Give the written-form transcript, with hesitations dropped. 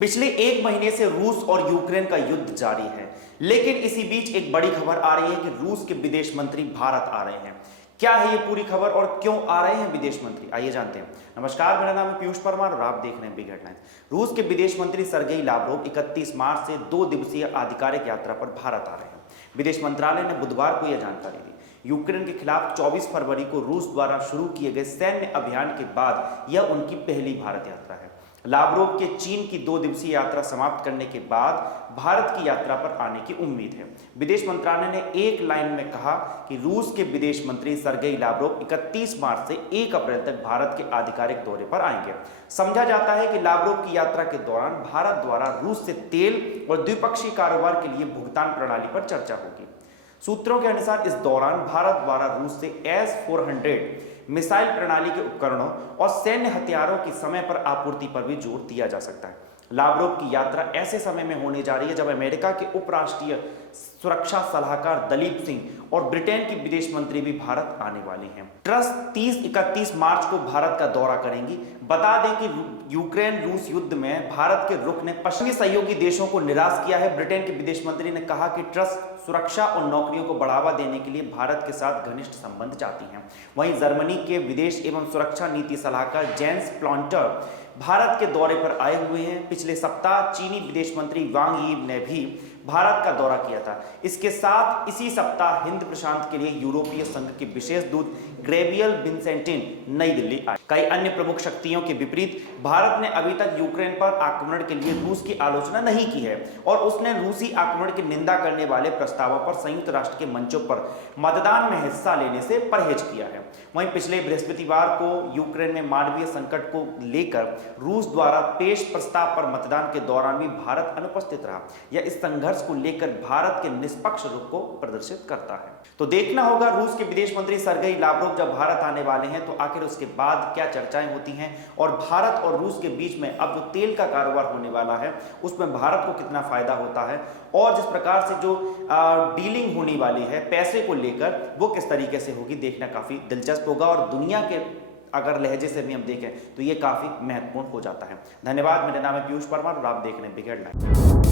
पिछले एक महीने से रूस और यूक्रेन का युद्ध जारी है, लेकिन इसी बीच एक बड़ी खबर आ रही है कि रूस के विदेश मंत्री भारत आ रहे हैं। क्या है ये पूरी खबर और क्यों आ रहे हैं विदेश मंत्री, आइए जानते हैं। नमस्कार, मेरा नाम है पीयूष परमार और आप देख रहे हैं बिग हेडलाइंस। रूस के विदेश मंत्री सर्गेई लावरोव 31 मार्च से 2 दिवसीय आधिकारिक यात्रा पर भारत आ रहे हैं। विदेश मंत्रालय ने बुधवार को यह जानकारी दी। यूक्रेन के खिलाफ 24 फरवरी को रूस द्वारा शुरू किए गए सैन्य अभियान के बाद यह उनकी पहली भारत यात्रा है। लावरोव के चीन की 2 दिवसीय यात्रा समाप्त करने के बाद भारत की यात्रा पर आने की उम्मीद है। विदेश मंत्रालय ने एक लाइन में कहा कि रूस के विदेश मंत्री सर्गेई लावरोव 31 मार्च से 1 अप्रैल तक भारत के आधिकारिक दौरे पर आएंगे। समझा जाता है कि लावरोव की यात्रा के दौरान भारत द्वारा रूस से तेल और द्विपक्षीय कारोबार के लिए भुगतान प्रणाली पर चर्चा होगी। सूत्रों के अनुसार इस दौरान भारत द्वारा रूस से S-400 मिसाइल प्रणाली के उपकरणों और सैन्य हथियारों की समय पर आपूर्ति पर भी जोर दिया जा सकता है। लावरोव की यात्रा ऐसे समय में होने जा रही है जब अमेरिका के उपराष्ट्रीय सुरक्षा सलाहकार दलीप सिंह और ब्रिटेन की विदेश मंत्री भी भारत आने वाले हैं। ट्रस 31 मार्च को भारत का दौरा करेंगी। बता दें कि यूक्रेन रूस युद्ध में भारत के रुख ने पश्चिमी सहयोगी देशों को निराश किया है। ब्रिटेन के विदेश मंत्री ने कहा कि ट्रस सुरक्षा और नौकरियों को बढ़ावा देने के लिए भारत के साथ घनिष्ठ संबंध चाहती हैं। वहीं जर्मनी के विदेश एवं सुरक्षा नीति सलाहकार जेंस प्लॉन्टर भारत के दौरे पर आए हुए हैं। पिछले सप्ताह चीनी विदेश मंत्री वांग यी ने भी भारत का दौरा किया था। इसके साथ इसी सप्ताह हिंद प्रशांत के लिए यूरोपीय संघ के विशेष दूत ग्रेवियल विंसेंटिन नई दिल्ली आए। कई अन्य प्रमुख शक्तियों के विपरीत भारत ने अभी तक यूक्रेन पर आक्रमण के लिए रूस की आलोचना नहीं की है और उसने रूसी आक्रमण की निंदा करने वाले प्रस्तावों पर संयुक्त राष्ट्र के मंचों पर मतदान में हिस्सा लेने से परहेज किया है। वहीं पिछले बृहस्पतिवार को यूक्रेन में मानवीय संकट को लेकर रूस द्वारा पेश प्रस्ताव पर मतदान के दौरान भी भारत अनुपस्थित रहा। यह इस संघर्ष को लेकर भारत के निष्पक्ष रुख को प्रदर्शित करता है। तो देखना होगा रूस के विदेश मंत्री सर्गेई लावरोव जब भारत आने वाले हैं तो आखिर उसके बाद क्या चर्चाएं होती हैं और भारत और रूस के बीच में अब जो तेल का कारोबार होने वाला है उसमें भारत को कितना फायदा होता है और जिस प्रकार से जो डीलिंग होने वाली है पैसे को लेकर वो किस तरीके से होगी, देखना काफी दिलचस्प होगा। और दुनिया के अगर लहजे से भी हम देखें तो ये काफी महत्वपूर्ण हो जाता है। धन्यवाद, मेरा नाम है पीयूष परमार और आप देख रहे हैं बिग हेडलाइंस।